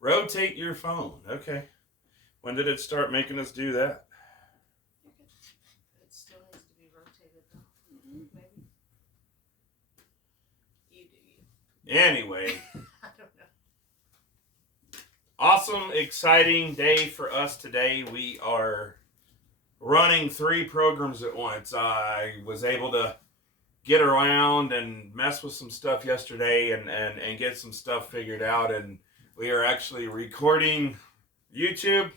Rotate your phone. Okay. When did it start making us do that? It still needs to be rotated though. Maybe. You do you. Anyway. I don't know. Awesome, exciting day for us today. We are running 3 programs at once. I was able to get around and mess with some stuff yesterday and get some stuff figured out. And we are actually recording YouTube,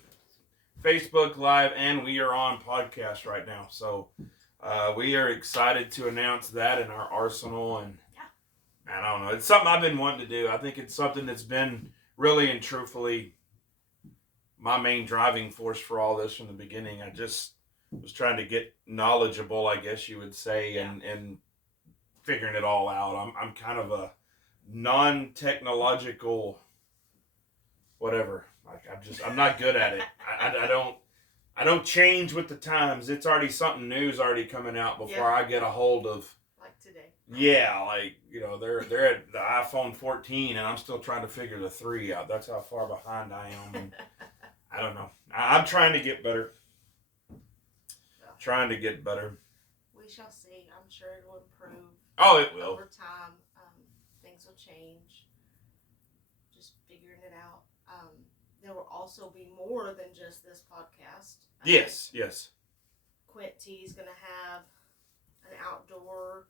Facebook Live, and we are on podcast right now. So we are excited to announce that in our arsenal. And I don't know, it's something I've been wanting to do. I think it's something that's been really and truthfully my main driving force for all this from the beginning. I just was trying to get knowledgeable, I guess you would say, and figuring it all out. I'm kind of a non-technological whatever. Like I'm not good at it. I don't change with the times. It's already something new's already coming out before I get a hold of. Like today. Yeah, like they're at the iPhone 14 and I'm still trying to figure the 3 out. That's how far behind I am. And I don't know. I'm trying to get better. Trying to get better. We shall see. I'm sure it will improve. Oh, it will. Over time, things will change. Just figuring it out. There will also be more than just this podcast. Yes. Quint T is going to have an outdoor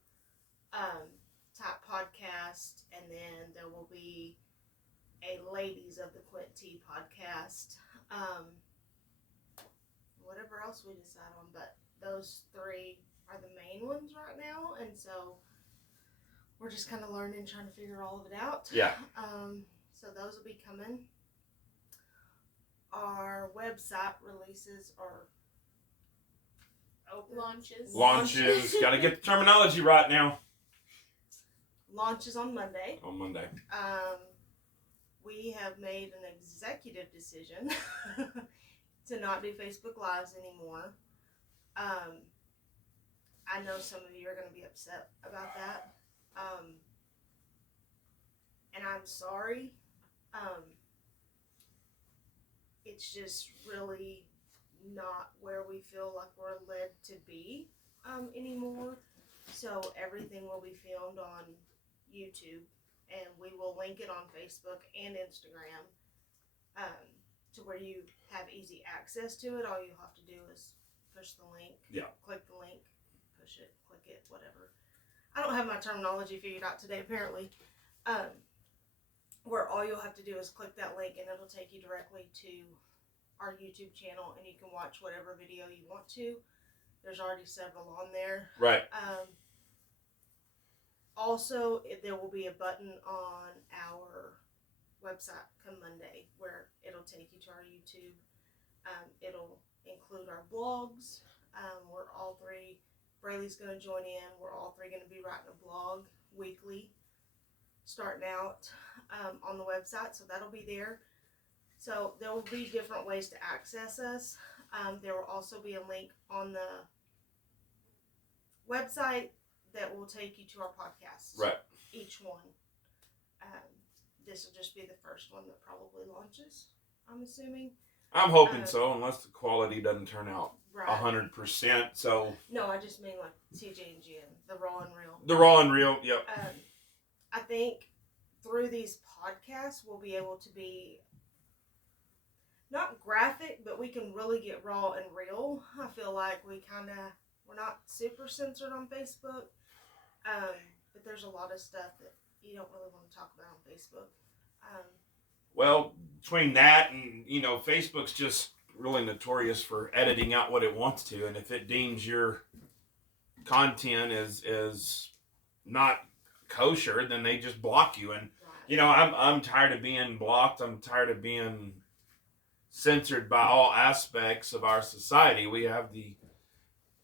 type podcast, and then there will be a Ladies of the Quint T podcast. Whatever else we decide on, but those 3 are the main ones right now, and so we're just kind of learning, trying to figure all of it out. Yeah. So those will be coming. Our website releases are open. Launches. Got to get the terminology right now. Launches on Monday. On Monday. We have made an executive decision to not do Facebook Lives anymore. I know some of you are going to be upset about that. And I'm sorry. It's just really not where we feel like we're led to be anymore. So everything will be filmed on YouTube, and we will link it on Facebook and Instagram to where you have easy access to it. All you have to do is push the link, click the link, push it, click it, whatever. I don't have my terminology figured out today, apparently. Where all you'll have to do is click that link, and it'll take you directly to our YouTube channel, and you can watch whatever video you want to. There's already several on there. Right. Also, there will be a button on our website come Monday where it'll take you to our YouTube. It'll include our blogs. We're all 3. Braylee's going to join in. We're all 3 going to be writing a blog weekly, starting out on the website. So that'll be there. So there will be different ways to access us. There will also be a link on the website that will take you to our podcasts. Right. Each one. This will just be the first one that probably launches, I'm assuming. I'm hoping so, unless the quality doesn't turn out right. 100%. So. No, I just mean like TJ&GN, the raw and real. The raw and real, yep. I think through these podcasts, we'll be able to be not graphic, but we can really get raw and real. I feel like we're not super censored on Facebook, but there's a lot of stuff that you don't really want to talk about on Facebook. Well, between that and, Facebook's just really notorious for editing out what it wants to, and if it deems your content is not kosher, then they just block you. And I'm tired of being blocked. I'm tired of being censored by all aspects of our society. We have the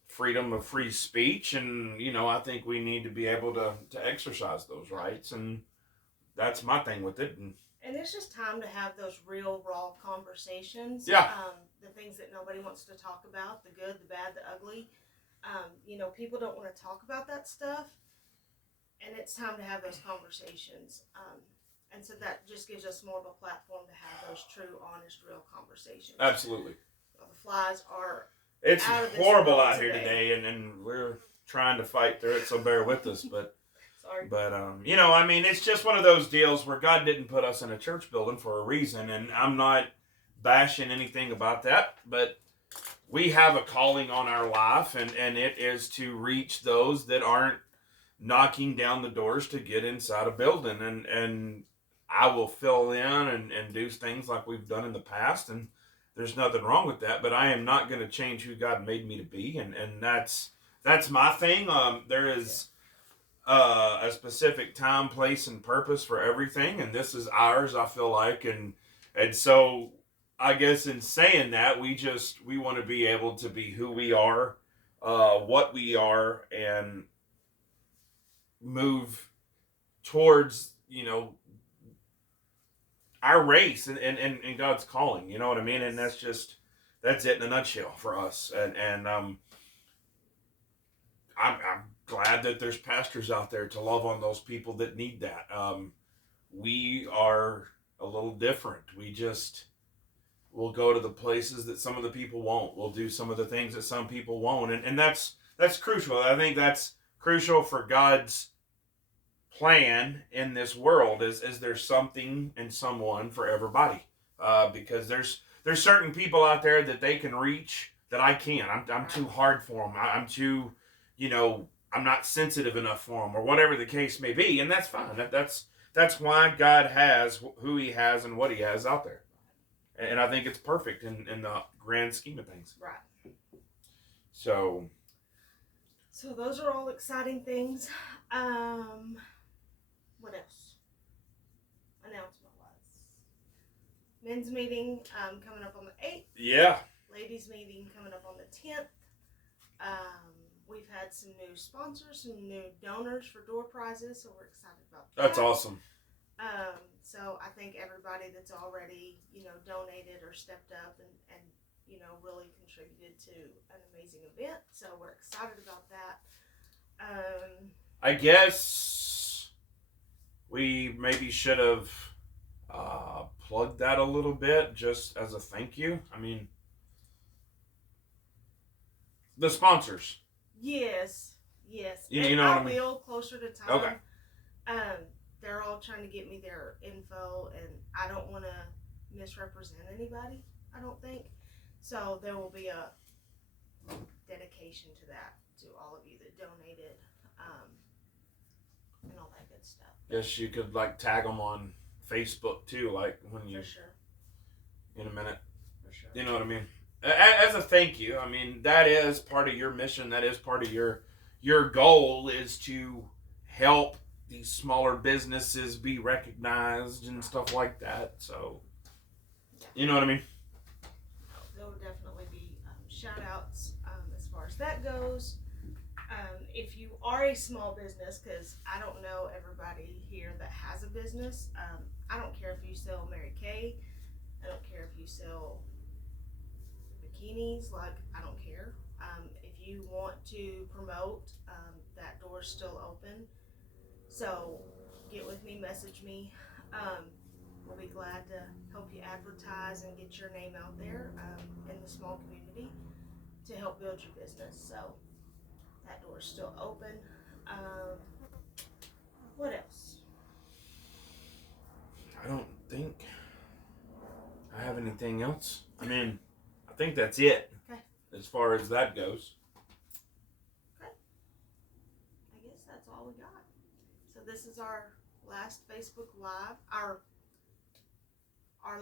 freedom of free speech, and I think we need to be able to exercise those rights, and that's my thing with it. And it's just time to have those real, raw conversations. Yeah. The things that nobody wants to talk about, the good, the bad, the ugly. People don't want to talk about that stuff, and it's time to have those conversations. And so that just gives us more of a platform to have those true, honest, real conversations. Absolutely. Well, the flies are It's out of this horrible world out here today, and we're trying to fight through it, so bear with us. But Sorry. But you know, I mean, it's just one of those deals where God didn't put us in a church building for a reason, and I'm not bashing anything about that, but we have a calling on our life, and it is to reach those that aren't knocking down the doors to get inside a building, and I will fill in and do things like we've done in the past, and there's nothing wrong with that, but I am not going to change who God made me to be, and that's my thing. There is a specific time, place, and purpose for everything, and this is ours. I feel like, and so I guess in saying that, we want to be able to be who we are, what we are, and move towards our race and God's calling. You know what I mean? And that's it in a nutshell for us. And I'm glad that there's pastors out there to love on those people that need that. We are a little different. We'll go to the places that some of the people won't. We'll do some of the things that some people won't, and that's crucial. I think that's crucial for God's plan in this world. Is there's something and someone for everybody, because there's certain people out there that they can reach that I can't. I'm too hard for them. I'm too, I'm not sensitive enough for them, or whatever the case may be, and that's fine. That's why God has who He has and what He has out there. And I think it's perfect in the grand scheme of things. Right. So those are all exciting things. What else? Announcement-wise. Men's meeting coming up on the 8th. Yeah. Ladies meeting coming up on the 10th. We've had some new sponsors, some new donors for door prizes, so we're excited about that. That's awesome. So I think everybody that's already, donated or stepped up and really contributed to an amazing event. So we're excited about that. I guess we maybe should have plugged that a little bit just as a thank you. I mean, the sponsors. Yes. You know what I mean? I will closer to time. Okay. They're all trying to get me their info, and I don't want to misrepresent anybody, I don't think. So there will be a dedication to that, to all of you that donated, and all that good stuff. Guess you could tag them on Facebook too, when you. For sure. In a minute. For sure. You know what I mean? As a thank you, I mean, that is part of your mission. That is part of your goal, is to help these smaller businesses be recognized and stuff like that. So, you know what I mean? There will definitely be shout outs as far as that goes. If you are a small business, because I don't know everybody here that has a business, I don't care if you sell Mary Kay, I don't care if you sell bikinis, I don't care. If you want to promote, that door's still open. So get with me, message me. We'll be glad to help you advertise and get your name out there in the small community to help build your business. So that door's still open. What else? I don't think I have anything else. I mean, I think that's it. Okay. As far as that goes. Okay. I guess that's all we got. So this is our last Facebook Live, our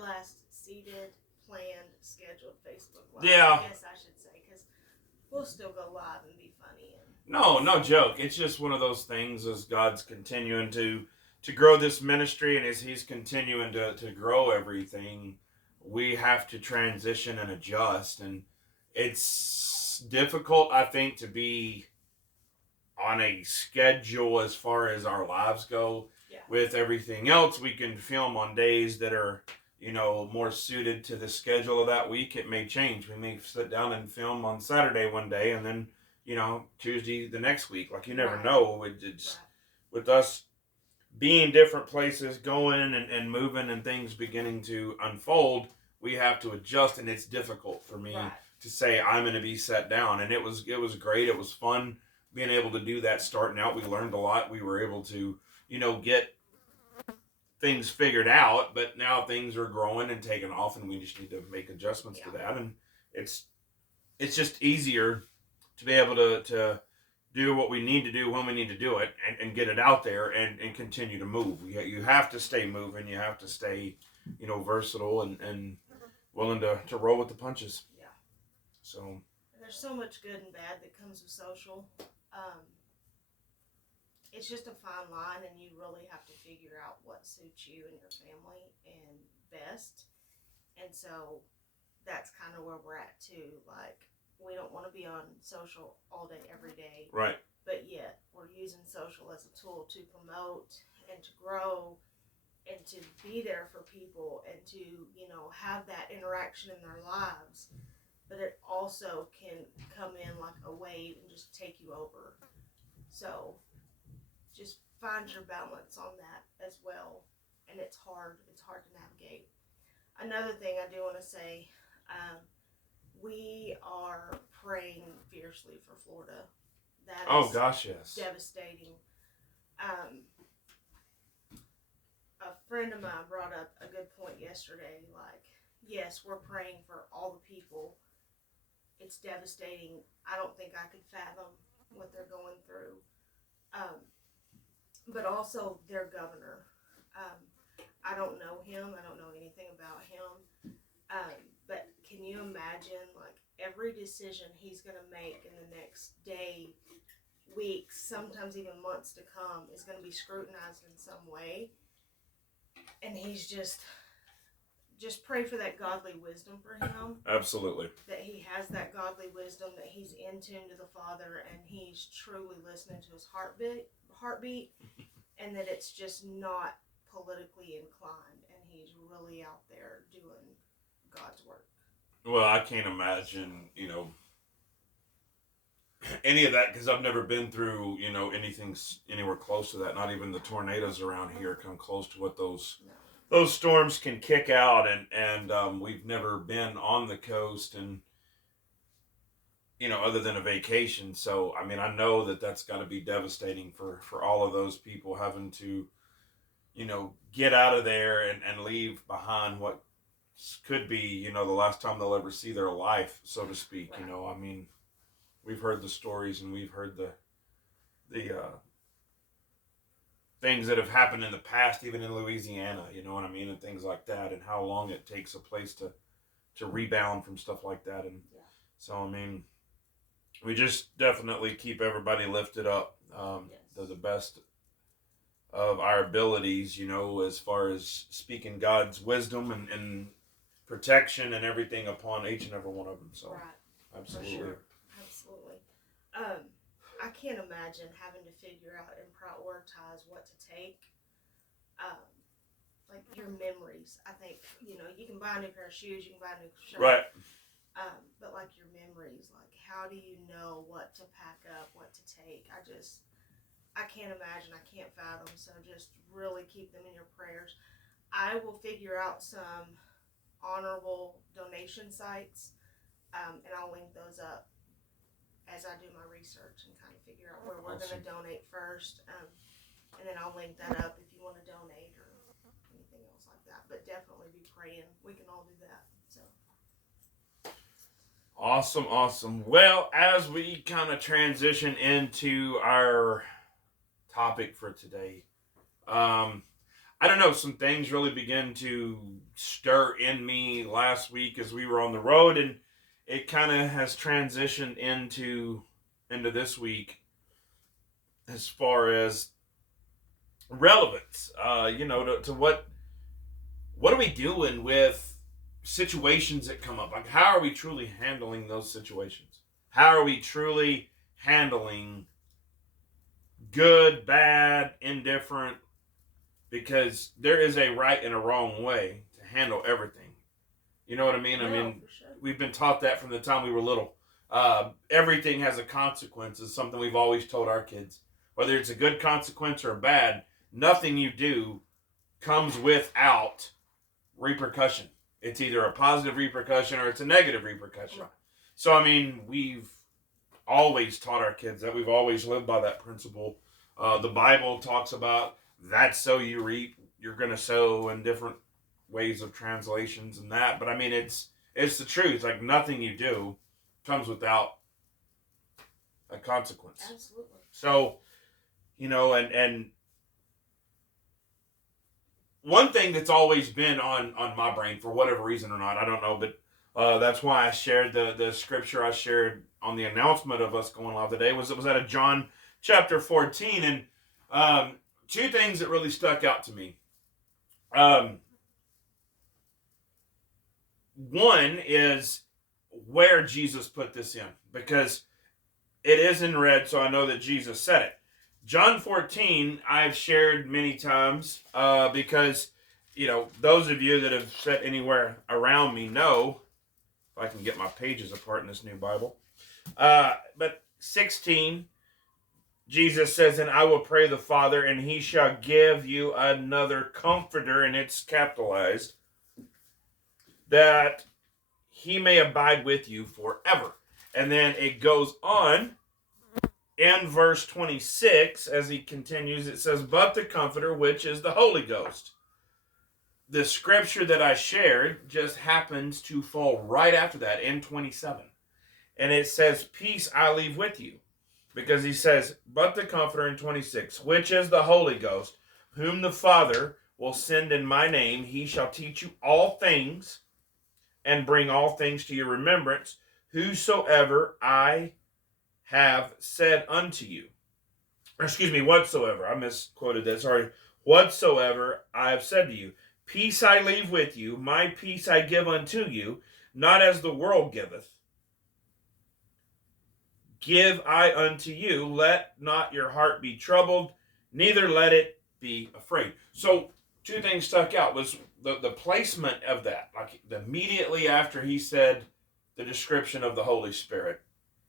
last seated, planned, scheduled Facebook Live. Yeah. I guess I should say, because we'll still go live and be funny. No joke. It's just one of those things as God's continuing to grow this ministry, and as He's continuing to grow everything, we have to transition and adjust. And it's difficult, I think, to be on a schedule as far as our lives go. Yeah. With everything else, we can film on days that are, more suited to the schedule of that week. It may change. We may sit down and film on Saturday one day, and then, Tuesday the next week. You never know. With us being different places, going and moving, and things beginning to unfold, we have to adjust, and it's difficult for me Right. to say I'm going to be set down. And it was great. It was fun being able to do that. Starting out, we learned a lot. We were able to get things figured out, but now things are growing and taking off, and we just need to make adjustments to that. And it's just easier to be able to do what we need to do when we need to do it, and get it out there, and continue to move. You have to stay moving. You have to stay, versatile, and willing to roll with the punches. Yeah. So there's so much good and bad that comes with social. It's just a fine line, and you really have to figure out what suits you and your family and best. And so that's kind of where we're at too. Like, we don't want to be on social all day, every day. Right. But yet, we're using social as a tool to promote and to grow and to be there for people and to, have that interaction in their lives. But it also can come in like a wave and just take you over. So just find your balance on that as well. And it's hard to navigate. Another thing I do want to say, we are praying fiercely for Florida. That is gosh, yes, devastating. A friend of mine brought up a good point yesterday. Like, yes, we're praying for all the people. It's devastating. I don't think I could fathom what they're going through. But also their governor. I don't know him. I don't know anything about him. But can you imagine, like, every decision he's going to make in the next day, weeks, sometimes even months to come is going to be scrutinized in some way. And he's just pray for that godly wisdom for him. Absolutely. That he has that godly wisdom, that he's in tune to the Father, and he's truly listening to his heartbeat, and that it's just not politically inclined, and he's really out there doing God's work. Well, I can't imagine, any of that, because I've never been through, anything anywhere close to that. Not even the tornadoes around here come close to what those storms can kick out, and we've never been on the coast, and other than a vacation. So I mean, I know that that's got to be devastating for all of those people having to get out of there and leave behind what could be the last time they'll ever see their life, so to speak. Right. I mean, we've heard the stories, and we've heard the things that have happened in the past, even in Louisiana, you know what I mean, and things like that, and how long it takes a place to rebound from stuff like that. And so, I mean, we just definitely keep everybody lifted up to the best of our abilities, as far as speaking God's wisdom and protection and everything upon each and every one of them. So, right. Absolutely. For sure. Absolutely. I can't imagine having to figure out and prioritize what to take. Like your memories. I think, you can buy a new pair of shoes, you can buy a new shirt. Right. But like your memories, like how do you know what to pack up, what to take? I can't imagine, I can't fathom, so just really keep them in your prayers. I will figure out some honorable donation sites, and I'll link those up as I do my research and kind of figure out where we're going to donate first, and then I'll link that up if you want to donate or anything else like that. But definitely be praying. We can all do that. So. Awesome. Well, as we kind of transition into our topic for today, I don't know, some things really began to stir in me last week as we were on the road, and it kind of has transitioned into this week as far as relevance, to what are we doing with situations that come up? Like, how are we truly handling those situations? How are we truly handling good, bad, indifferent? Because there is a right and a wrong way to handle everything. You know what I mean? No, I mean, for sure. We've been taught that from the time we were little. Everything has a consequence. Is something we've always told our kids. Whether it's a good consequence or a bad, nothing you do comes without repercussion. It's either a positive repercussion or it's a negative repercussion. Right. So, I mean, we've always taught our kids that. We've always lived by that principle. The Bible talks about that sow you reap. You're going to sow in different ways of translations and that. But I mean, it's the truth. Like, nothing you do comes without a consequence. Absolutely. So, and one thing that's always been on my brain for whatever reason or not, I don't know, but that's why I shared the scripture I shared on the announcement of us going live today was out of John chapter 14, and two things that really stuck out to me. One is where Jesus put this in, because it is in red, so I know that Jesus said it. John 14, I've shared many times because, those of you that have sat anywhere around me know, if I can get my pages apart in this new Bible. But 16, Jesus says, and I will pray the Father, and he shall give you another comforter, and it's capitalized, that he may abide with you forever. And then it goes on in verse 26, as he continues, it says, but the Comforter, which is the Holy Ghost. The scripture that I shared just happens to fall right after that in 27. And it says, peace I leave with you. Because he says, but the Comforter in 26, which is the Holy Ghost, whom the Father will send in my name, he shall teach you all things and bring all things to your remembrance, whosoever I have said unto you. Whatsoever. I misquoted that. Sorry. Whatsoever I have said to you. Peace I leave with you. My peace I give unto you. Not as the world giveth. Give I unto you. Let not your heart be troubled. Neither let it be afraid. So, two things stuck out. Was the placement of that. Like, immediately after he said the description of the Holy Spirit,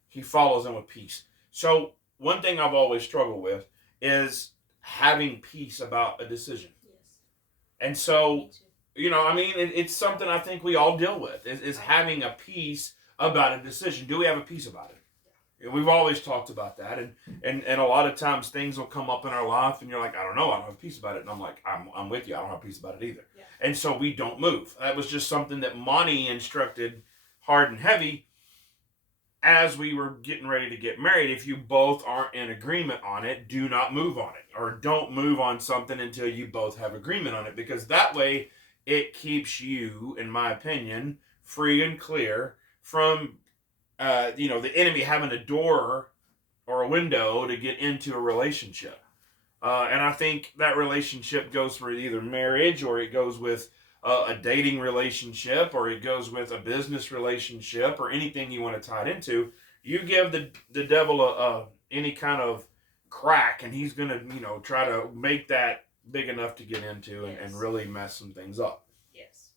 he follows in with peace. So, one thing I've always struggled with is having peace about a decision. Yes. And so, it's something I think we all deal with, is having a peace about a decision. Do we have a peace about it? Yeah. We've always talked about that. And a lot of times things will come up in our life and you're like, I don't know, I don't have peace about it. And I'm like, I'm with you. I don't have peace about it either. Yeah. And so we don't move. That was just something that Monty instructed hard and heavy as we were getting ready to get married. If you both aren't in agreement on it, do not move on it, or don't move on something until you both have agreement on it, because that way it keeps you, in my opinion, free and clear from the enemy having a door or a window to get into a relationship. And I think that relationship goes for either marriage, or it goes with a dating relationship, or it goes with a business relationship, or anything you want to tie it into. You give the devil any kind of crack, and he's going to try to make that big enough to get into and really mess some things up. Yes.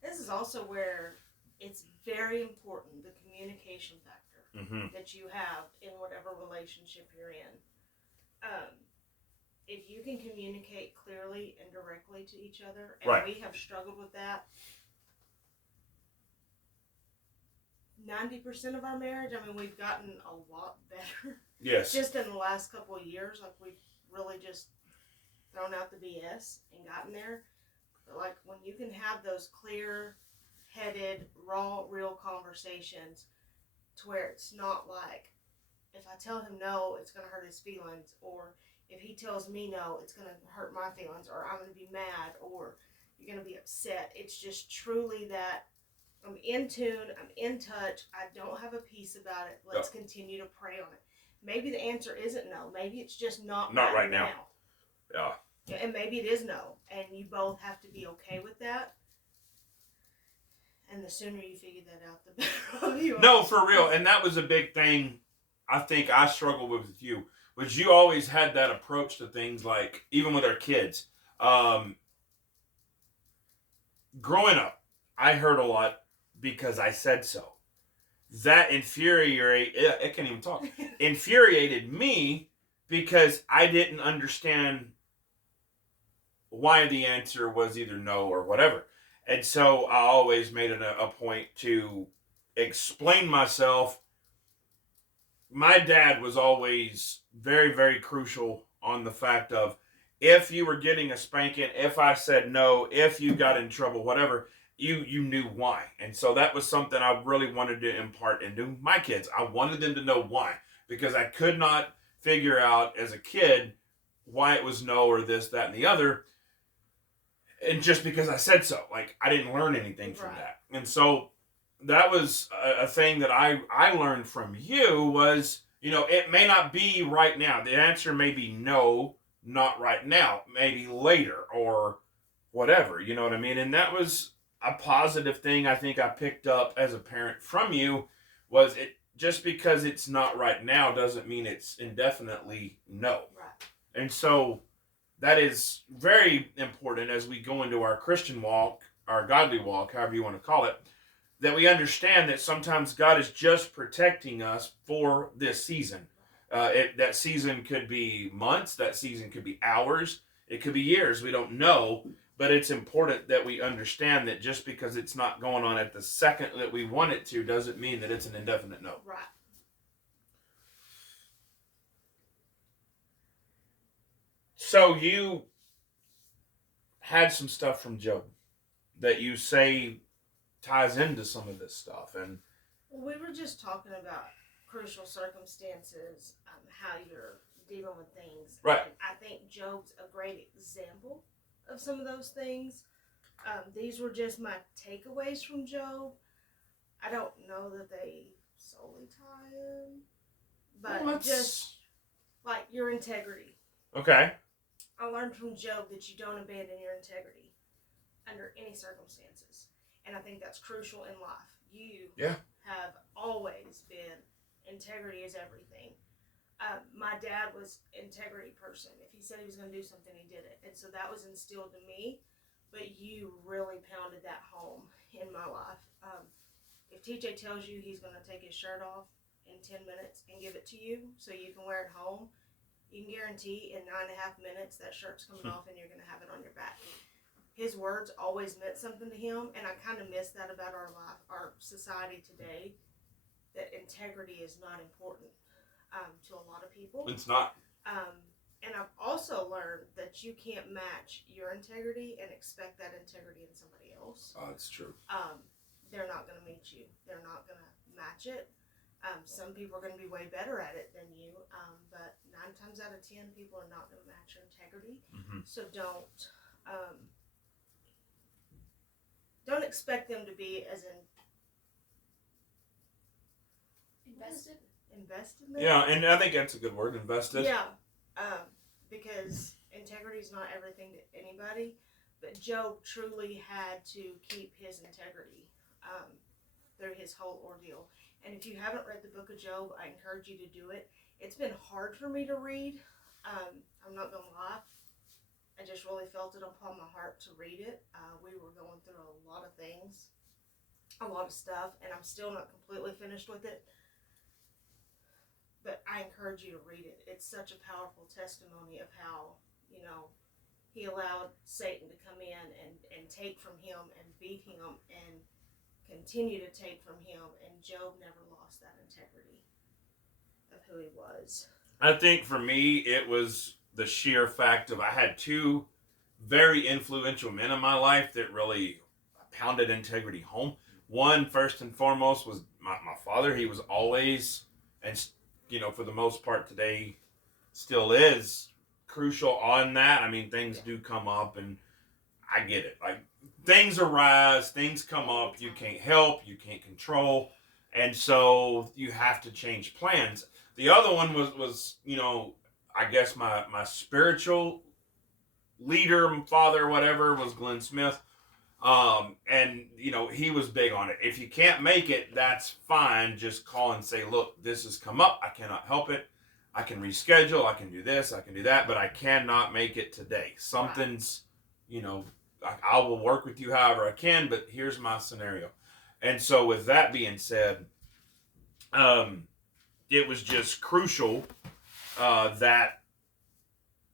This is also where it's very important, the communication factor that you have in whatever relationship you're in. If you can communicate clearly and directly to each other, and right. We have struggled with that 90% of our marriage. I mean, we've gotten a lot better. Yes. Just in the last couple of years, like, we've really just thrown out the BS and gotten there. But, like, when you can have those clear-headed, raw, real conversations to where it's not like, if I tell him no, it's going to hurt his feelings, or if he tells me no, it's going to hurt my feelings, or I'm going to be mad, or you're going to be upset. It's just truly that I'm in tune, I'm in touch, I don't have a peace about it. Let's continue to pray on it. Maybe the answer isn't no. Maybe it's just not right now. Yeah. And maybe it is no. And you both have to be okay with that. And the sooner you figure that out, the better you are. No, for real. And that was a big thing I think I struggled with you. Was you always had that approach to things, like, even with our kids. Growing up, I heard a lot because I said so. That infuriated me because I didn't understand why the answer was either no or whatever. And so I always made it a point to explain myself. My dad was always very, very crucial on the fact of if you were getting a spanking, if I said no, if you got in trouble, whatever, you knew why. And so that was something I really wanted to impart into my kids. I wanted them to know why because I could not figure out as a kid why it was no or this, that, and the other. And just because I said so, like I didn't learn anything from that. And so that was a thing that I learned from you was, it may not be right now. The answer may be no, not right now, maybe later or whatever. You know what I mean? And that was a positive thing I think I picked up as a parent from you was it just because it's not right now doesn't mean it's indefinitely no. Right. And so that is very important as we go into our Christian walk, our godly walk, however you want to call it, that we understand that sometimes God is just protecting us for this season. That season could be months, that season could be hours, it could be years, we don't know, but it's important that we understand that just because it's not going on at the second that we want it to doesn't mean that it's an indefinite no. Right. So you had some stuff from Job that you say ties into some of this stuff, and we were just talking about crucial circumstances, how you're dealing with things. Right. And I think Job's a great example of some of those things. These were just my takeaways from Job. I don't know that they solely tie in, but just like your integrity. Okay. I learned from Job that you don't abandon your integrity under any circumstances. And I think that's crucial in life. You have always been, integrity is everything. My dad was integrity person. If he said he was going to do something, he did it. And so that was instilled in me. But you really pounded that home in my life. If TJ tells you he's going to take his shirt off in 10 minutes and give it to you so you can wear it home, you can guarantee in 9.5 minutes that shirt's coming off and you're going to have it on your back. His words always meant something to him, and I kind of miss that about our life, our society today, that integrity is not important to a lot of people. It's not. And I've also learned that you can't match your integrity and expect that integrity in somebody else. Oh, that's true. They're not going to meet you. They're not going to match it. Some people are going to be way better at it than you, but 9 times out of 10, people are not going to match your integrity. Mm-hmm. So don't expect them to be as invested in them. Yeah, and I think that's a good word, invested. Yeah, because integrity is not everything to anybody, but Job truly had to keep his integrity through his whole ordeal. And if you haven't read the book of Job, I encourage you to do it. It's been hard for me to read. I'm not going to lie. I just really felt it upon my heart to read it. We were going through a lot of things, a lot of stuff, and I'm still not completely finished with it. But I encourage you to read it. It's such a powerful testimony of how, he allowed Satan to come in and take from him and beat him and continue to take from him, and Job never lost that integrity of who he was. I think for me, it was the sheer fact of I had 2 very influential men in my life that really pounded integrity home. One, first and foremost, was my father. He was always, and for the most part today, still is crucial on that. I mean, things do come up, and I get it. Like, things arise, things come up, you can't help, you can't control, and so you have to change plans. The other one was I guess my spiritual leader, father, whatever, was Glenn Smith. And he was big on it. If you can't make it, that's fine. Just call and say, look, this has come up. I cannot help it. I can reschedule. I can do this. I can do that. But I cannot make it today. Something's, I will work with you however I can, but here's my scenario. And so with that being said, it was just crucial that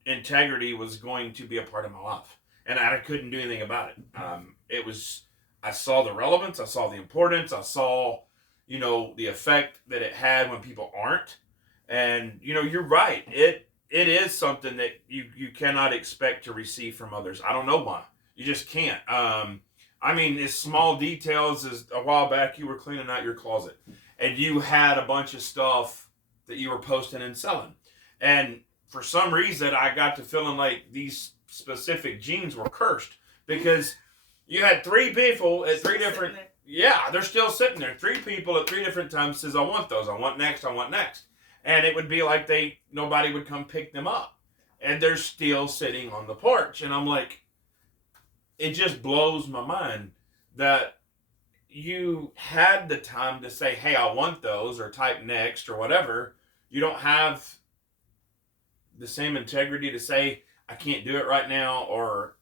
integrity was going to be a part of my life. and I couldn't do anything about it. I saw the relevance, I saw the importance, I saw, the effect that it had when people aren't. And, you're right. It is something that you cannot expect to receive from others. I don't know why. You just can't. I mean, it's small details as a while back you were cleaning out your closet and you had a bunch of stuff that you were posting and selling. And for some reason, I got to feeling like these specific jeans were cursed because you had three people at three different. Yeah, they're still sitting there. Three people at three different times says, "I want those. I want next. I want next." And it would be like nobody would come pick them up, and they're still sitting on the porch. And I'm like, it just blows my mind that you had the time to say, "Hey, I want those," or type next or whatever. You don't have the same integrity to say, "I can't do it right now," or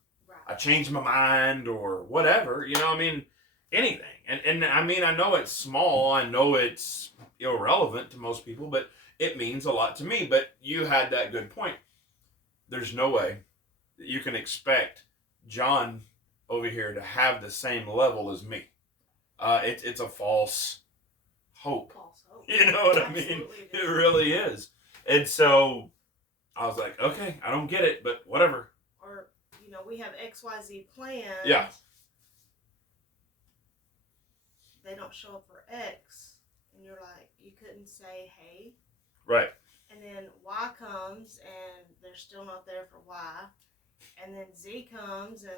I changed my mind or whatever, I mean, anything. And I mean, I know it's small. I know it's irrelevant to most people, but it means a lot to me. But you had that good point. There's no way that you can expect John over here to have the same level as me. It's a false hope. False hope. You know what I mean? It really is. And so I was like, okay, I don't get it, but whatever. Or, we have XYZ planned. Yeah. They don't show up for X. And you're like, you couldn't say, hey. Right. And then Y comes and they're still not there for Y. And then Z comes and,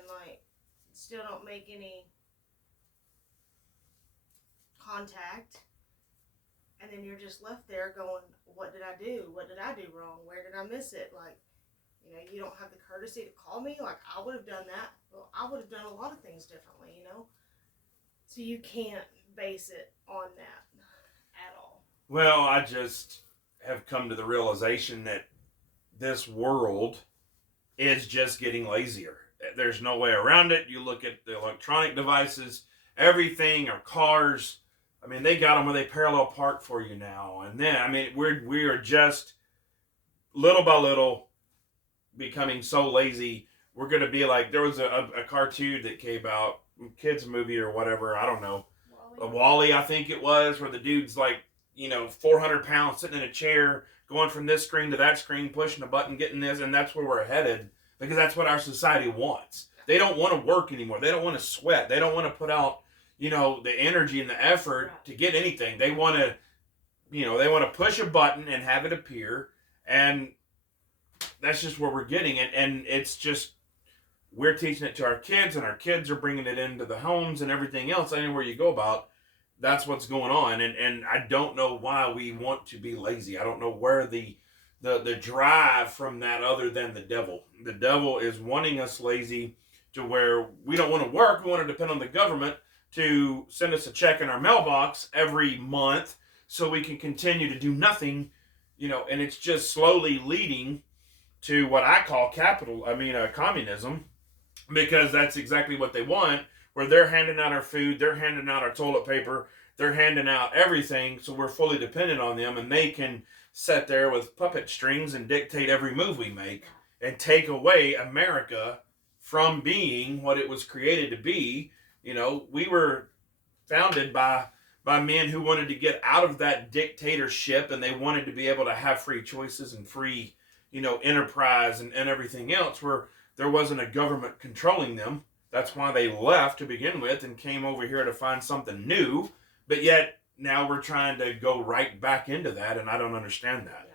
still don't make any contact. And then you're just left there going, what did I do? What did I do wrong? Where did I miss it? You don't have the courtesy to call me. I would have done that. Well, I would have done a lot of things differently, So you can't base it on that at all. Well, I just have come to the realization that this world is just getting lazier. There's no way around it. You look at the electronic devices, everything, our cars. I mean, they got them where they parallel park for you now. And then, I mean, we are just little by little becoming so lazy. We're going to be like, there was a cartoon that came out, kids movie or whatever, I don't know. Wally, I think it was, where the dude's 400 pounds sitting in a chair, going from this screen to that screen, pushing a button, getting this, and that's where we're headed because that's what our society wants. They don't want to work anymore. They don't want to sweat. They don't want to put out, the energy and the effort to get anything. They want to, they want to push a button and have it appear, and that's just where we're getting it. And it's just, we're teaching it to our kids, and our kids are bringing it into the homes and everything else. Anywhere you go about, that's what's going on. And I don't know why we want to be lazy. I don't know where the drive from that other than the devil. The devil is wanting us lazy to where we don't want to work. We want to depend on the government to send us a check in our mailbox every month so we can continue to do nothing, and it's just slowly leading to what I call communism, because that's exactly what they want, where they're handing out our food, they're handing out our toilet paper, they're handing out everything, so we're fully dependent on them, and they can sit there with puppet strings and dictate every move we make and take away America from being what it was created to be. We were founded by men who wanted to get out of that dictatorship, and they wanted to be able to have free choices and free, enterprise and everything else, where there wasn't a government controlling them. That's why they left to begin with and came over here to find something new. But yet now we're trying to go right back into that, and I don't understand that.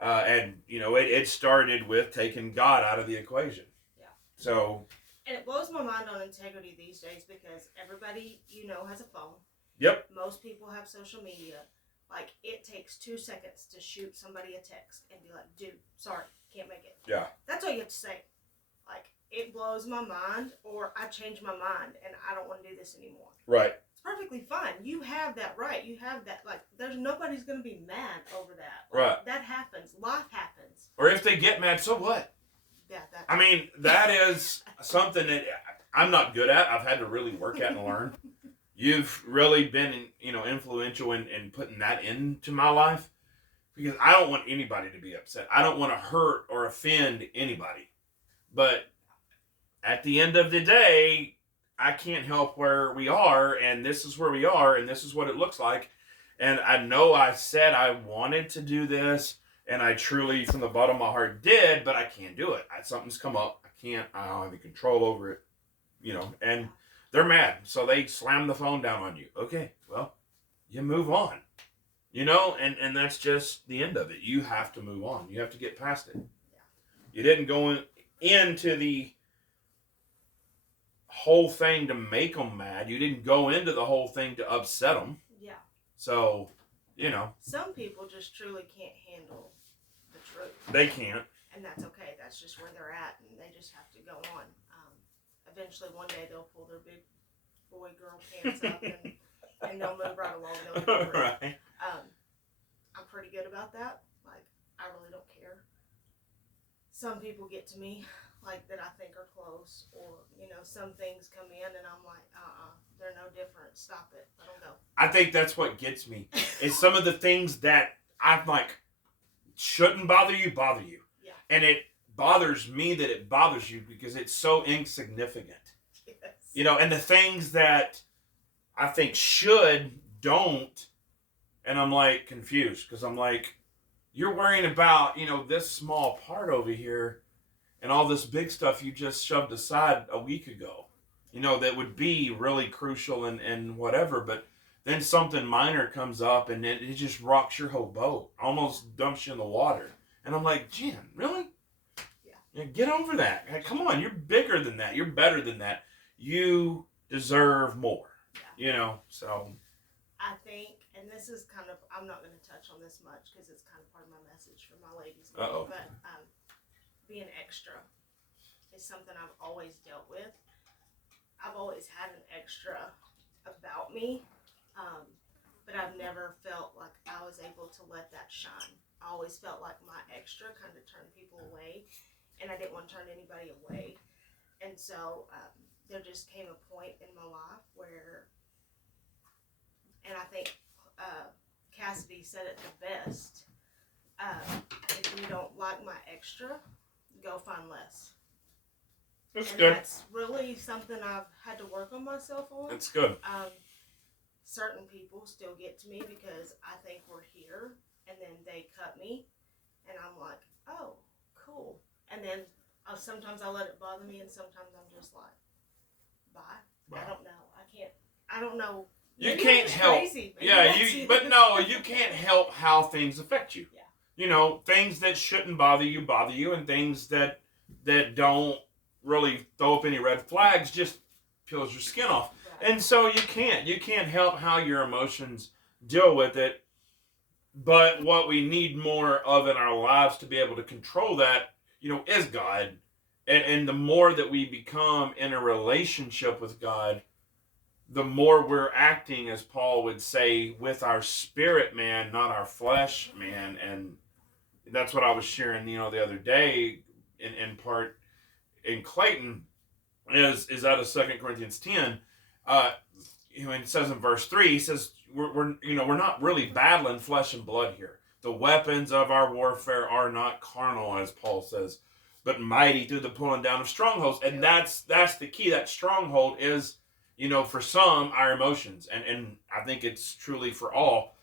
Yeah. It started with taking God out of the equation. Yeah. So. And it blows my mind on integrity these days because everybody, has a phone. Yep. Most people have social media. It takes 2 seconds to shoot somebody a text and be like, dude, sorry, can't make it. Yeah. That's all you have to say. It blows my mind, or I change my mind and I don't want to do this anymore. Right. It's perfectly fine. You have that right. You have that, there's nobody's going to be mad over that. Right. That happens. Life happens. Or if they get mad, so what? Yeah. That is something that I'm not good at. I've had to really work at and learn. You've really been, influential in putting that into my life, because I don't want anybody to be upset. I don't want to hurt or offend anybody. But at the end of the day, I can't help where we are, and this is where we are, and this is what it looks like. And I know I said I wanted to do this, and I truly, from the bottom of my heart, did, but I can't do it. Something's come up. I don't have any control over it, and they're mad. So they slam the phone down on you. Okay, well, you move on, and that's just the end of it. You have to move on. You have to get past it. You didn't go into the whole thing to make them mad. You didn't go into the whole thing to upset them. Yeah. So, Some people just truly can't handle the truth. They can't. And that's okay. That's just where they're at, and they just have to go on. Eventually, one day, they'll pull their big boy-girl pants up, and they'll move right along. They'll get over it. Right. I'm pretty good about that. Like, I really don't care. Some people get to me, like, that I think are close, or, some things come in, and I'm like, they're no different. Stop it. Let them go. I think that's what gets me, is some of the things that I'm like, shouldn't bother you. Yeah. And it bothers me that it bothers you because it's so insignificant. Yes. And the things that I think don't, and I'm like confused because I'm like, you're worrying about, this small part over here and all this big stuff you just shoved aside a week ago, that would be really crucial and whatever. But then something minor comes up and it just rocks your whole boat, almost dumps you in the water. And I'm like, Jen, really? Yeah. Get over that. Come on, you're bigger than that. You're better than that. You deserve more. Yeah. So. I think, and this is kind of, I'm not going to touch on this much because it's kind of part of my message for my ladies. Uh-oh. But being extra is something I've always dealt with. I've always had an extra about me, but I've never felt like I was able to let that shine. I always felt like my extra kind of turned people away, and I didn't want to turn anybody away. And so there just came a point in my life where, and I think Cassidy said it the best, if you don't like my extra, go find less. That's and good. That's really something I've had to work on myself on. That's good. Certain people still get to me because I think we're here, and then they cut me, and I'm like, oh, cool. And then sometimes I let it bother me, and sometimes I'm just like, bye. Wow. I don't know. I don't know. You can't help. But no, you can't help how things affect you. Yeah. Things that shouldn't bother you, and things that don't really throw up any red flags just peels your skin off. Right. And so you can't help how your emotions deal with it. But what we need more of in our lives to be able to control that, is God. And the more that we become in a relationship with God, the more we're acting, as Paul would say, with our spirit man, not our flesh man. And that's what I was sharing, the other day in part in Clayton is out of 2 Corinthians 10. It says in verse 3, he says, we're not really battling flesh and blood here. The weapons of our warfare are not carnal, as Paul says, but mighty through the pulling down of strongholds. And that's the key. That stronghold is, for some, our emotions. And I think it's truly for all.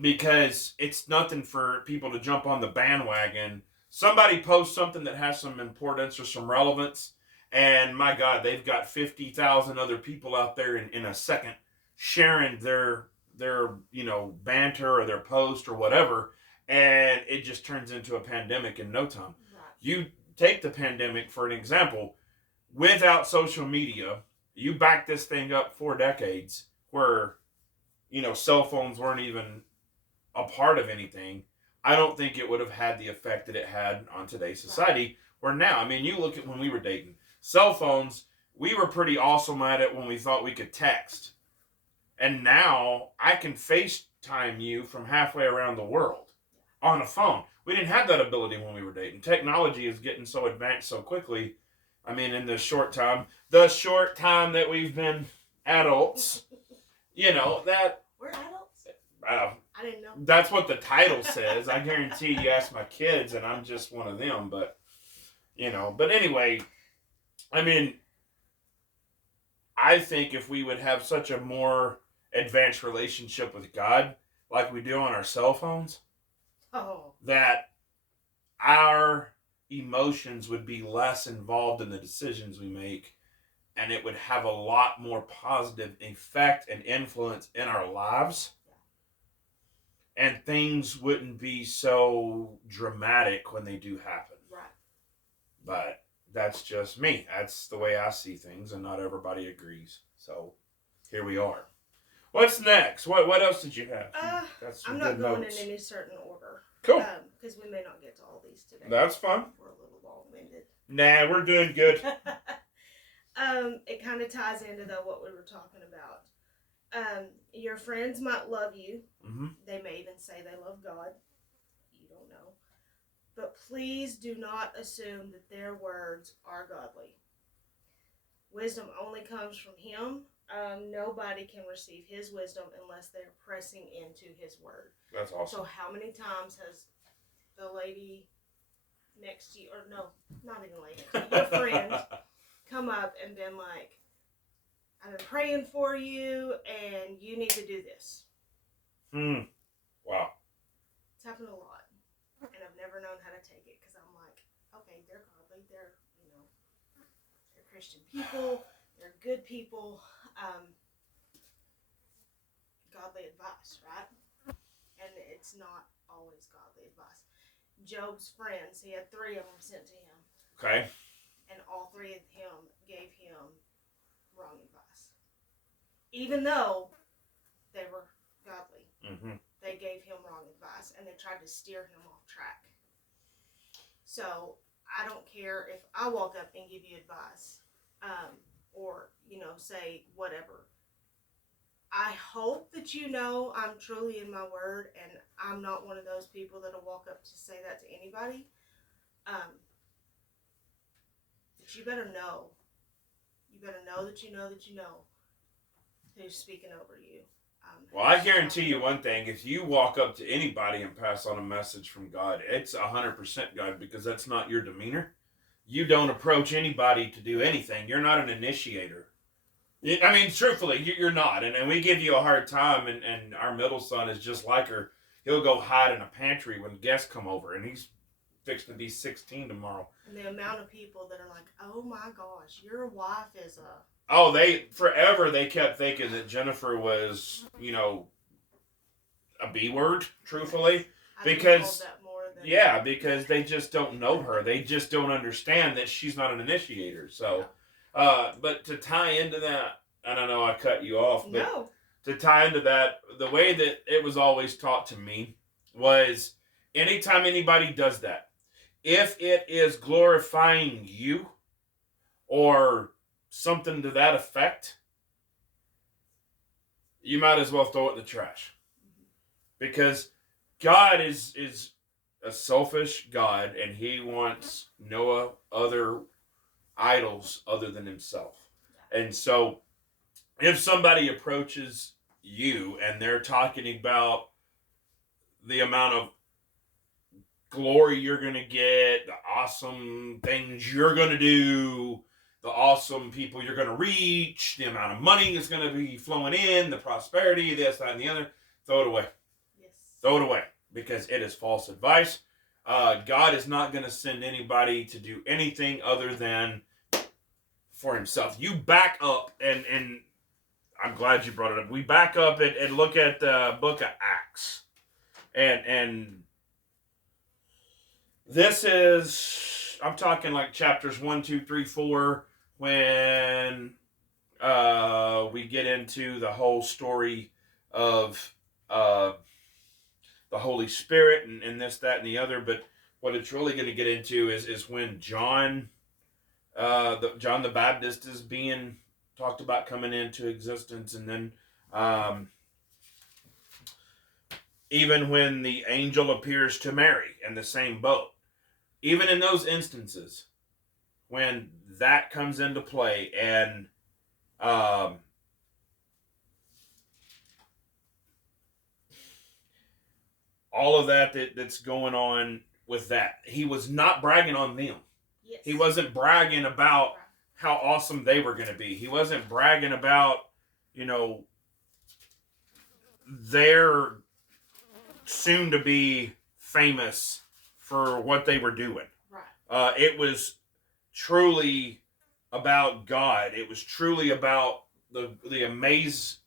Because it's nothing for people to jump on the bandwagon. Somebody posts something that has some importance or some relevance, and my God, they've got 50,000 other people out there in a second sharing their banter or their post or whatever, and it just turns into a pandemic in no time. Right. You take the pandemic for an example. Without social media, you back this thing up 4 decades where, cell phones weren't even a part of anything. I don't think it would have had the effect that it had on today's society. Right. Where now, you look at when we were dating, cell phones, we were pretty awesome at it when we thought we could text. And now I can FaceTime you from halfway around the world on a phone. We didn't have that ability when we were dating. Technology is getting so advanced so quickly. In the short time that we've been adults, that... We're adults? I didn't know. That's what the title says. I guarantee you ask my kids and I'm just one of them, but anyway, I mean, I think if we would have such a more advanced relationship with God, like we do on our cell phones, Oh, that our emotions would be less involved in the decisions we make, and it would have a lot more positive effect and influence in our lives, and things wouldn't be so dramatic when they do happen. right. But that's just me. That's the way I see things, and not everybody agrees. So here we are. What's next? What else did you have? That's some I'm not good going notes. in any certain order. Cool. Because we may not get to all these today. That's fine. We're a little long-winded. Nah, we're doing good. It kind of ties into though what we were talking about. Your friends might love you. Mm-hmm. They may even say they love God. You don't know. But please do not assume that their words are godly. Wisdom only comes from Him. Nobody can receive His wisdom unless they're pressing into His word. That's awesome. So how many times has the lady next to you, or no, not even lady, your friend, come up and been like, I've been praying for you and you need to do this. Wow. It's happened a lot. And I've never known how to take it because I'm like, okay, they're godly, they're Christian people, they're good people, godly advice, right? And it's not always godly advice. Job's friends, he had 3 of them sent to him. Okay. And all 3 of them gave him wrong advice. Even though they were godly, they gave him wrong advice and they tried to steer him off track. So I don't care if I walk up and give you advice, or say whatever. I hope that you know I'm truly in my word, and I'm not one of those people that'll walk up to say that to anybody. But you better know. You better know that you know that you know who's speaking over you. Well, I guarantee you one thing: if you walk up to anybody and pass on a message from God, it's 100% God, because that's not your demeanor. You don't approach anybody to do anything. You're not an initiator. I mean, truthfully, you're not. And we give you a hard time, and our middle son is just like her. He'll go hide in a pantry when guests come over, and he's fixing to be 16 tomorrow. And the amount of people that are like, oh my gosh, your wife is a... Oh, they kept thinking that Jennifer was, a B word, truthfully. Because they just don't know her. They just don't understand that she's not an initiator. So, but to tie into that, and I know I cut you off, but no. To tie into that, the way that it was always taught to me was anytime anybody does that, if it is glorifying you or something to that effect, you might as well throw it in the trash. Because God is a selfish God, and He wants no other idols other than Himself. And so if somebody approaches you and they're talking about the amount of glory you're going to get, the awesome things you're going to do, the awesome people you're going to reach, the amount of money that's going to be flowing in, the prosperity, this, that, and the other, throw it away. Yes. Throw it away, because it is false advice. God is not going to send anybody to do anything other than for Himself. You back up, and I'm glad you brought it up. We back up and look at the book of Acts. And this is, I'm talking like chapters 1, 2, 3, 4, when we get into the whole story of the Holy Spirit and this, that, and the other. But what it's really going to get into is when John the Baptist is being talked about coming into existence, and then even when the angel appears to Mary in the same boat. Even in those instances, when that comes into play, and all of that's going on with that, He was not bragging on them. Yes. He wasn't bragging about how awesome they were going to be. He wasn't bragging about, you know, their soon to be famous for what they were doing. Right. It was truly about God. It was truly about the amazing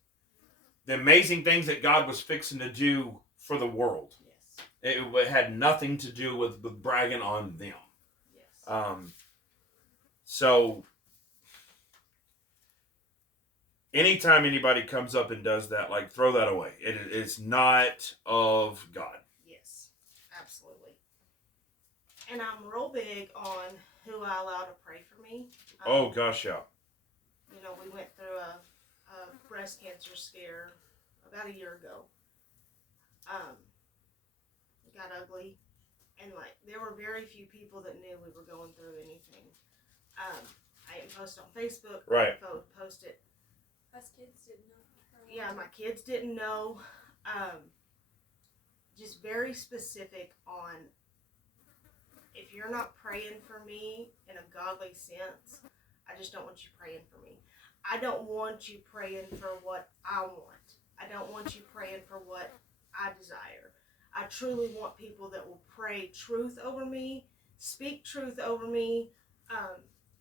things that God was fixing to do for the world. Yes. It had nothing to do with bragging on them. Yes. So anytime anybody comes up and does that, like, throw that away. It's not of God. Yes, absolutely. And I'm real big on who I allow to pray for me. Oh gosh, yeah. You know, we went through a breast cancer scare about a year ago. It got ugly, and like there were very few people that knew we were going through anything. I didn't post on Facebook. Right. I post it. Us kids didn't know. Yeah, my kids didn't know. Just very specific on, if you're not praying for me in a godly sense, I just don't want you praying for me. I don't want you praying for what I want. I don't want you praying for what I desire. I truly want people that will pray truth over me, speak truth over me,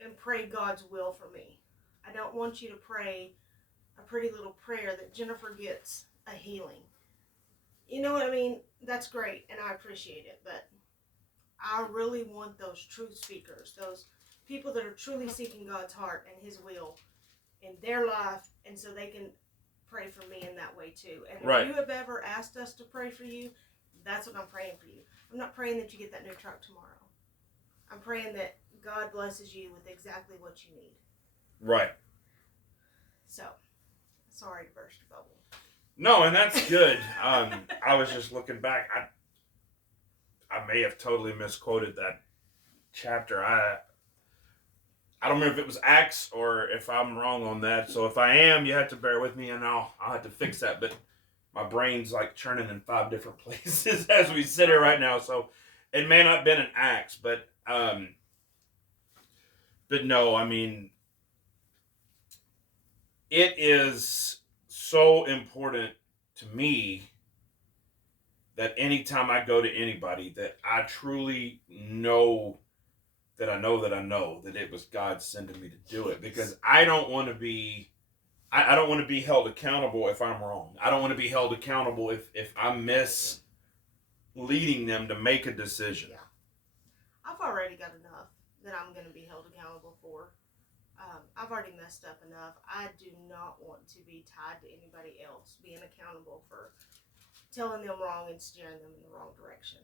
and pray God's will for me. I don't want you to pray a pretty little prayer that Jennifer gets a healing. You know what I mean? That's great, and I appreciate it, but I really want those truth speakers, those people that are truly seeking God's heart and His will in their life, and so they can pray for me in that way too. And Right. if you have ever asked us to pray for you, that's what I'm praying for you. I'm not praying that you get that new truck tomorrow. I'm praying that God blesses you with exactly what you need. Right. So, sorry to burst your bubble. No, and that's good. I was just looking back. I may have totally misquoted that chapter. I don't remember if it was Acts or if I'm wrong on that. So if I am, you have to bear with me, and I'll have to fix that. But my brain's like churning in 5 different places as we sit here right now. So it may not have been an Acts, but no, I mean, it is so important to me that anytime I go to anybody, that I truly know that I know that it was God sending me to do it, because I don't want to be held accountable if I'm wrong. I don't want to be held accountable if I miss leading them to make a decision. Yeah. I've already got enough that I'm going to be held accountable for. I've already messed up enough. I do not want to be tied to anybody else being accountable for telling them wrong and steering them in the wrong direction.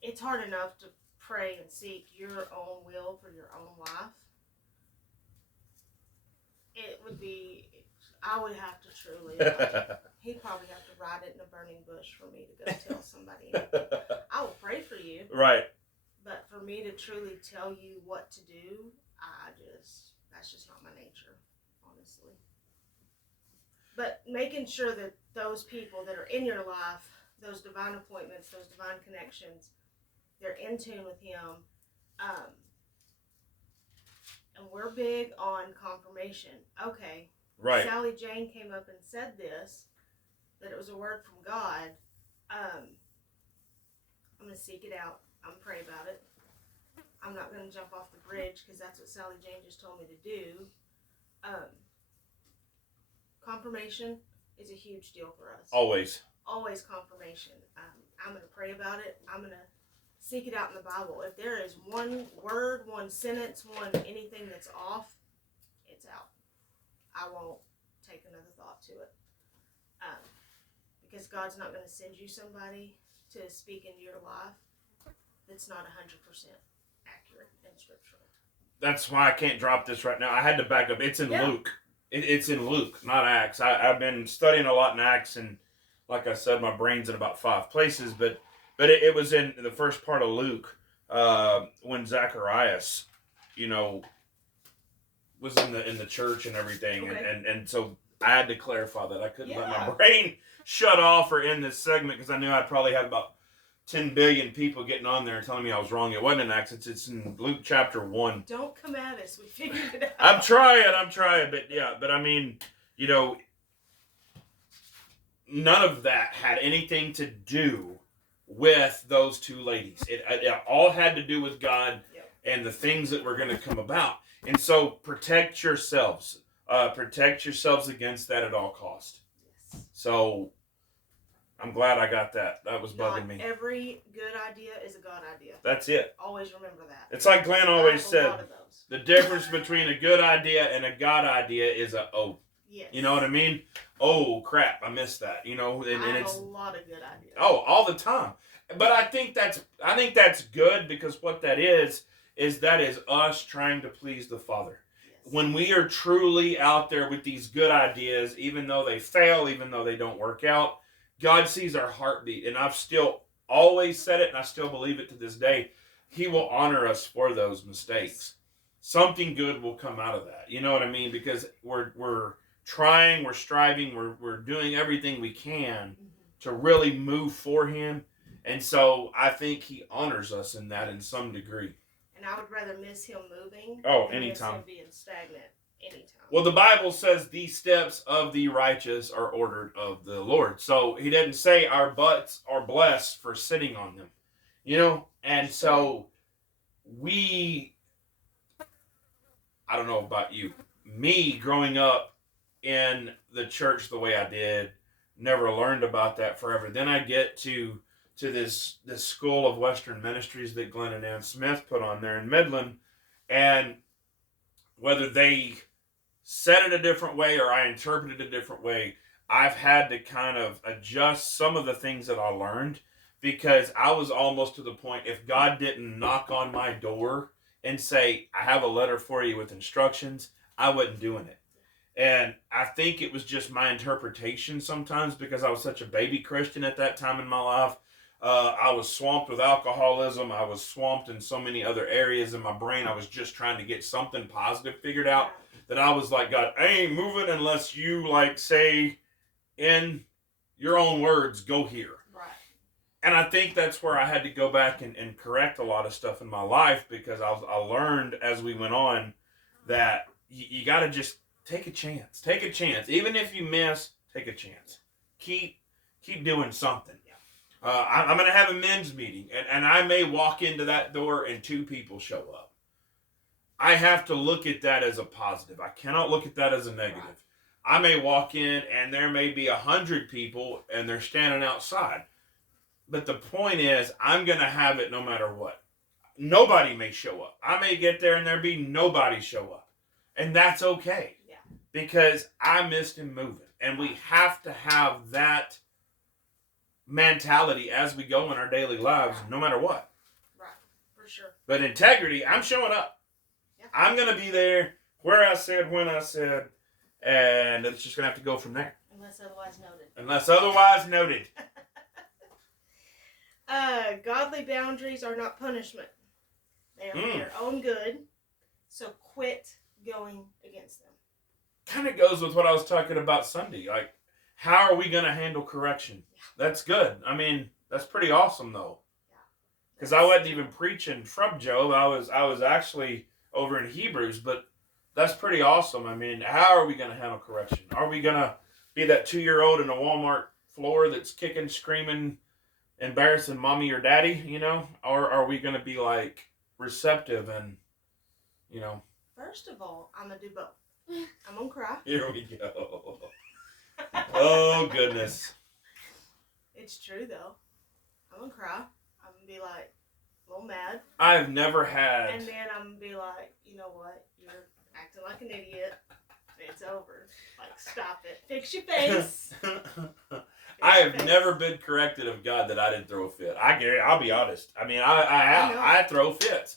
It's hard enough to pray and seek your own will for your own life. It would be, I would have to truly, he'd probably have to ride it in a burning bush for me to go tell somebody anything. I will pray for you. Right. But for me to truly tell you what to do, that's just not my nature, honestly. But making sure that those people that are in your life, those divine appointments, those divine connections, they're in tune with Him. And we're big on confirmation. Okay, Right. Sally Jane came up and said this, that it was a word from God. I'm going to seek it out. I'm going to pray about it. I'm not going to jump off the bridge because that's what Sally Jane just told me to do. Confirmation is a huge deal for us. Always. Always confirmation. I'm going to pray about it. I'm going to seek it out in the Bible. If there is one word, one sentence, anything that's off, it's out. I won't take another thought to it. Because God's not going to send you somebody to speak into your life that's not 100% accurate and scriptural. That's why I can't drop this right now. I had to back up. It's in Luke. It's in Luke, not Acts. I've been studying a lot in Acts, and like I said, my brain's in about 5 places, but it was in the first part of Luke, when Zacharias, was in the church and everything, Okay. and so I had to clarify that. I couldn't let my brain shut off or end this segment because I knew I'd probably have about 10 billion people getting on there and telling me I was wrong. It wasn't an accident. It's in Luke chapter 1. Don't come at us. We figured it out. I'm trying. But yeah. But I mean, you know, none of that had anything to do with those two ladies. It all had to do with God and the things that were going to come about. And so protect yourselves. Protect yourselves against that at all cost. Yes. So I'm glad I got that. That was bugging me. Every good idea is a God idea. That's it. Always remember that. It's like Glenn always said, the difference between a good idea and a God idea is a oh. Yes. You know what I mean? Oh crap, I missed that. You know, and I have it's a lot of good ideas. Oh, all the time. But I think that's good, because what that is that is us trying to please the Father. Yes. When we are truly out there with these good ideas, even though they fail, even though they don't work out, God sees our heartbeat. And I've still always said it, and I still believe it to this day. He will honor us for those mistakes. Something good will come out of that. You know what I mean? Because we're trying, we're striving, we're doing everything we can to really move for Him. And so I think He honors us in that in some degree. And I would rather miss Him moving than anytime. Anytime. Miss Him being stagnant anytime. Well, the Bible says the steps of the righteous are ordered of the Lord. So He didn't say our butts are blessed for sitting on them. You know? And so I don't know about you. Me, growing up in the church the way I did, never learned about that forever. Then I get to this school of Western Ministries that Glenn and Ann Smith put on there in Midland, and whether they said it a different way or I interpreted it a different way, I've had to kind of adjust some of the things that I learned, because I was almost to the point, if God didn't knock on my door and say, I have a letter for you with instructions, I wasn't doing it. And I think it was just my interpretation sometimes, because I was such a baby Christian at that time in my life. I was swamped with alcoholism. I was swamped in so many other areas in my brain. I was just trying to get something positive figured out, that I was like, God, I ain't moving unless you say in your own words, go here. Right. And I think that's where I had to go back and correct a lot of stuff in my life, because I learned as we went on that you got to just take a chance. Take a chance. Even if you miss, take a chance. Keep doing something. I'm going to have a men's meeting, and I may walk into that door and 2 people show up. I have to look at that as a positive. I cannot look at that as a negative. Right. I may walk in, and there may be 100 people, and they're standing outside. But the point is, I'm going to have it no matter what. Nobody may show up. I may get there, and there be nobody show up. And that's okay. Yeah. Because I missed Him moving. And we have to have that mentality as we go in our daily lives, no matter what. Right, for sure. But integrity, I'm showing up. Yeah. I'm going to be there where I said, when I said, and it's just going to have to go from there. Unless otherwise noted. Unless otherwise noted. Godly boundaries are not punishment. They are for your own good, so quit going against them. Kind of goes with what I was talking about Sunday. Like, how are we going to handle correction? Yeah. That's good. I mean, that's pretty awesome, though. Because I wasn't even preaching from Job. I was actually over in Hebrews, but that's pretty awesome. I mean, how are we going to handle correction? Are we going to be that 2-year-old in a Walmart floor that's kicking, screaming, embarrassing mommy or daddy, you know? Or are we going to be, receptive and, First of all, I'm going to do both. I'm going to cry. Here we go. Oh, goodness. It's true, though. I'm going to cry. I'm going to be a little mad. I've never had. And then I'm going to be like, you know what? You're acting like an idiot. It's over. Stop it. Fix your face. I have never been corrected of God that I didn't throw a fit. I'll be honest. I mean, I throw fits.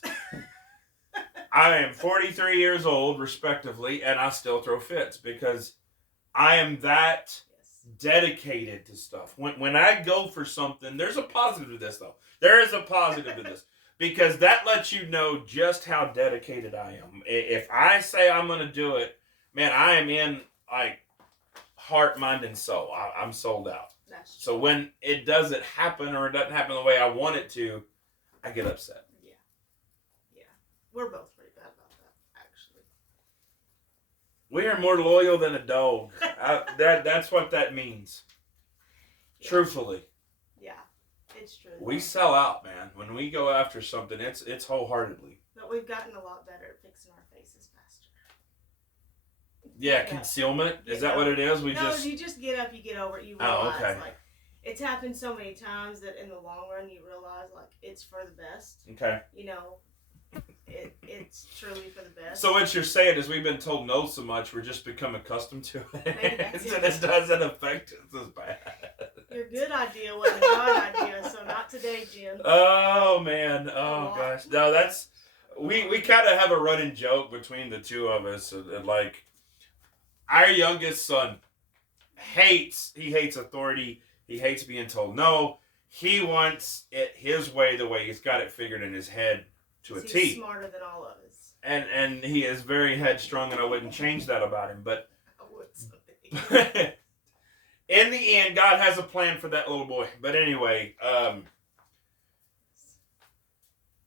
I am 43 years old, respectively, and I still throw fits because I am that dedicated to stuff. When I go for something, there's a positive to this, though. There is a positive to this because that lets you know just how dedicated I am. If I say I'm going to do it, man, I am in heart, mind, and soul. I'm sold out. That's So when it doesn't happen or it doesn't happen the way I want it to, I get upset. Yeah. We're both pretty bad about that, actually. We are more loyal than a dog. That's what that means. Yeah. Truthfully. Yeah. It's true. We sell out, man. When we go after something, it's wholeheartedly. But we've gotten a lot better at fixing our faces faster. Yeah, concealment. Is that what it is? You just get up, you get over it, you realize like it's happened so many times that in the long run you realize like it's for the best. Okay. You know, it's truly for the best. So what you're saying is we've been told no so much, we're just become accustomed to it. So this doesn't affect us as bad. Your good idea was a God idea, so not today, Jim. Oh man, gosh. No, that's we kind of have a running joke between the two of us. Like our youngest son hates authority. He hates being told no. He wants it his way, the way he's got it figured in his head to a T. He's smarter than all of us. And he is very headstrong, and I wouldn't change that about him. But I would someday. In the end, God has a plan for that little boy. But anyway,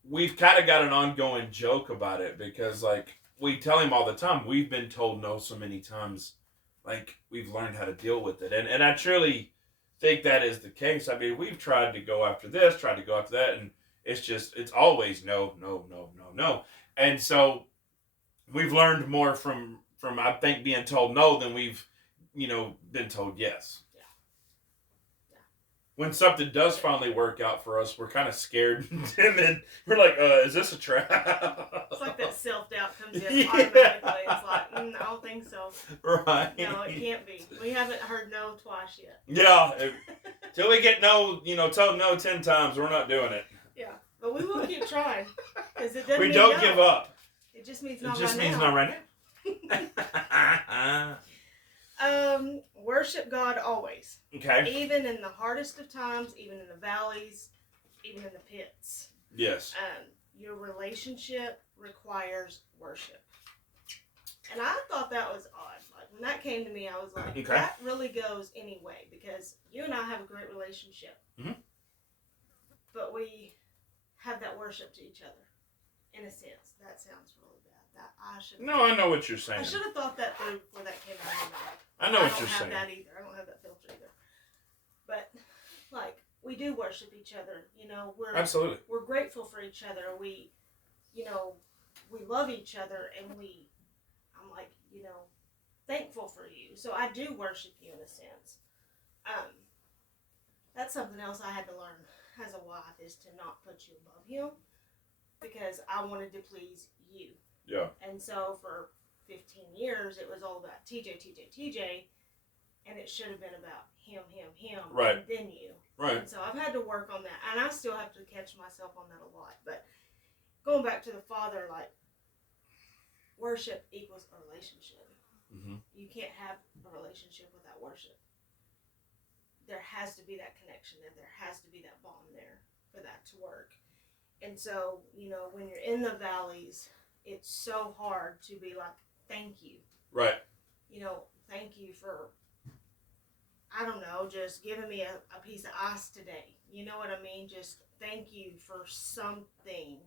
we've kind of got an ongoing joke about it because, like, we tell him all the time, we've been told no so many times. Like, we've learned how to deal with it. And I truly think that is the case. I mean, we've tried to go after this, tried to go after that, and it's always no. And so we've learned more from I think being told no than we've, been told yes. Yeah. When something does finally work out for us, we're kind of scared and timid. We're like, is this a trap? It's like that self-doubt comes in automatically. It's like, I don't think so. Right. No, it can't be. We haven't heard no twice yet. Yeah. Till we get no, told no 10 times, we're not doing it. Yeah. But we will keep trying. Because it doesn't We mean don't no. give up. It just means not It just right means now. not right now. Worship God always. Okay. Even in the hardest of times, even in the valleys, even in the pits. Yes. Your relationship requires worship. And I thought that was odd. Like when that came to me, I was like, Okay. that really goes anyway because you and I have a great relationship. Mm-hmm. But we have that worship to each other. In a sense, that sounds really bad. That I should. No, I know what you're saying. I should have thought that through before that came out of my mouth. I know what you're I saying. don't have that either. I don't have that filter either. But like we do worship each other. Absolutely. We're grateful for each other. We love each other, and I'm like, thankful for you. So I do worship you in a sense. That's something else I had to learn as a wife is to not put you above him because I wanted to please you. Yeah. And so for 15 years, it was all about TJ, and it should have been about him, right. and then you. Right. And so I've had to work on that, and I still have to catch myself on that a lot. But going back to the Father, like, worship equals a relationship. Mm-hmm. You can't have a relationship without worship. There has to be that connection there. There has to be that bond there for that to work. And so, when you're in the valleys, it's so hard to be like, thank you. Right. Thank you for, I don't know, just giving me a piece of ice today. You know what I mean? Just thank you for something.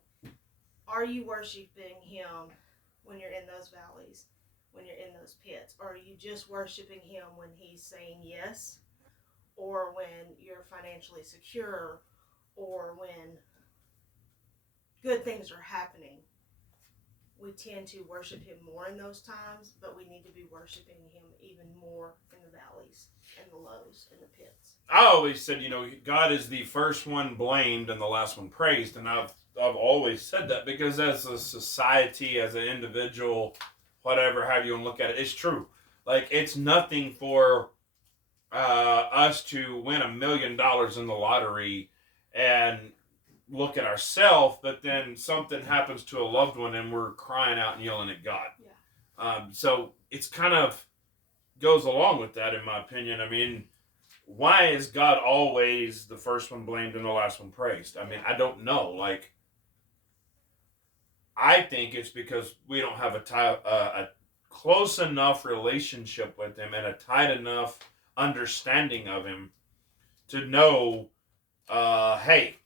Are you worshiping him when you're in those valleys, when you're in those pits? Or are you just worshiping him when he's saying yes? Or when you're financially secure? Or when good things are happening? We tend to worship him more in those times, but we need to be worshiping him even more in the valleys and the lows and the pits. I always said, God is the first one blamed and the last one praised, and I've always said that because as a society, as an individual, whatever have you want to look at it, it's true. Like it's nothing for us to win $1 million in the lottery and look at ourselves, but then something happens to a loved one and we're crying out and yelling at God. Yeah. So it's kind of goes along with that, in my opinion. I mean, why is God always the first one blamed and the last one praised? I mean, I don't know. Like, I think it's because we don't have a close enough relationship with him and a tight enough understanding of him to know, hey,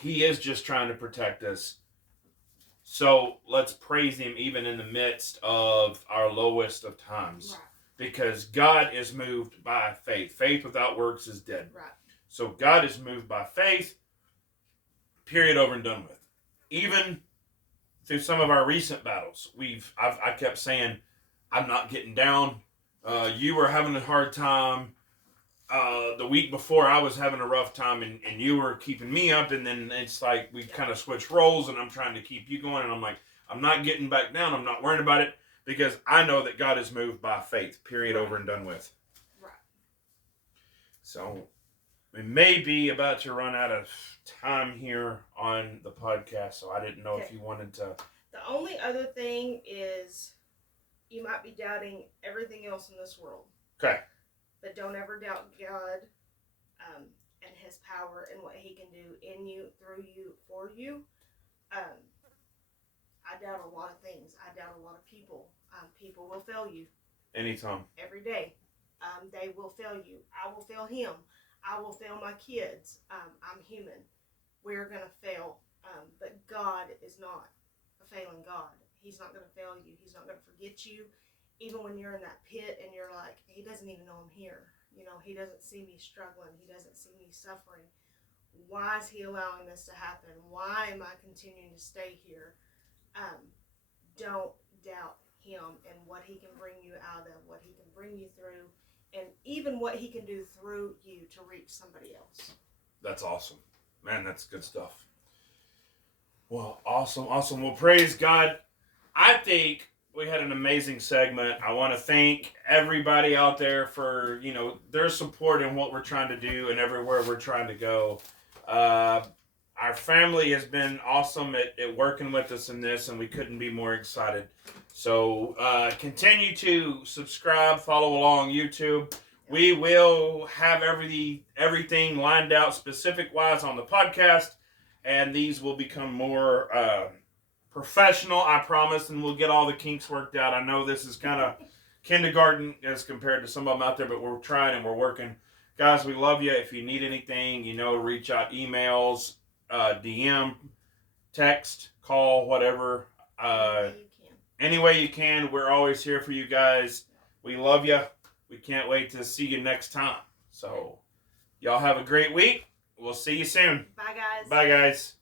he is just trying to protect us. So let's praise him even in the midst of our lowest of times. Right. Because God is moved by faith. Faith without works is dead. Right. So God is moved by faith, period, over and done with. Even through some of our recent battles, I kept saying, I'm not getting down. You were having a hard time. The week before, I was having a rough time, and you were keeping me up, and then it's like we kind of switched roles, and I'm trying to keep you going, and I'm like, I'm not getting back down. I'm not worrying about it, because I know that God is moved by faith, period, Right. over and done with. Right. So we may be about to run out of time here on the podcast, so I didn't know if you wanted to. The only other thing is you might be doubting everything else in this world. Okay. But don't ever doubt God and his power and what he can do in you, through you, for you. I doubt a lot of things. I doubt a lot of people. People will fail you. Anytime. Every day. They will fail you. I will fail him. I will fail my kids. I'm human. We're going to fail. But God is not a failing God. He's not going to fail you. He's not going to forget you. Even when you're in that pit and you're like, he doesn't even know I'm here. He doesn't see me struggling. He doesn't see me suffering. Why is he allowing this to happen? Why am I continuing to stay here? Don't doubt him and what he can bring you out of, what he can bring you through, and even what he can do through you to reach somebody else. That's awesome. Man, that's good stuff. Well, awesome. Well, praise God. I think we had an amazing segment. I want to thank everybody out there for, their support in what we're trying to do and everywhere we're trying to go. Our family has been awesome at working with us in this, and we couldn't be more excited. So continue to subscribe, follow along YouTube. We will have everything lined out specific-wise on the podcast, and these will become more professional, I promise, and we'll get all the kinks worked out. I know this is kind of kindergarten as compared to some of them out there, but we're trying and we're working. Guys, we love you. If you need anything, reach out, emails, DM, text, call, whatever. Any way you can. We're always here for you guys. We love you. We can't wait to see you next time. So, y'all have a great week. We'll see you soon. Bye, guys. Bye, guys.